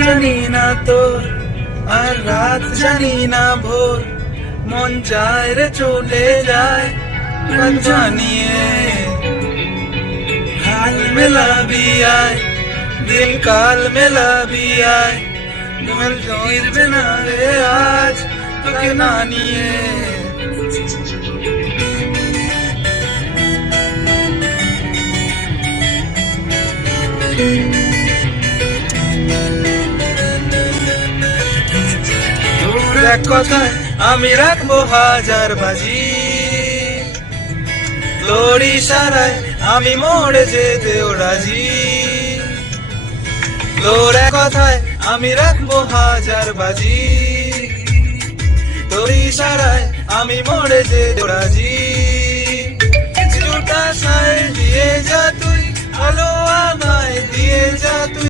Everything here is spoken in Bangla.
জানি না তোর আর রাত জানি না ভোর, মন চায় রে চলে যায় রাত জানিয়ে। হাল মেলাবি আয়, দিল কাল মেলাবি আয়, তোমার ফিরবে না রে আজ তোকে না নিয়ে। তোর এক কথায় আমি রাখবো হাজার বাজি, তোর ইশারায় আমি মরে যেতেও রাজি। তোর এক কথায় আমি রাখবো হাজার বাজি, তোর ইশারায় আমি মরে যেতেও রাজি।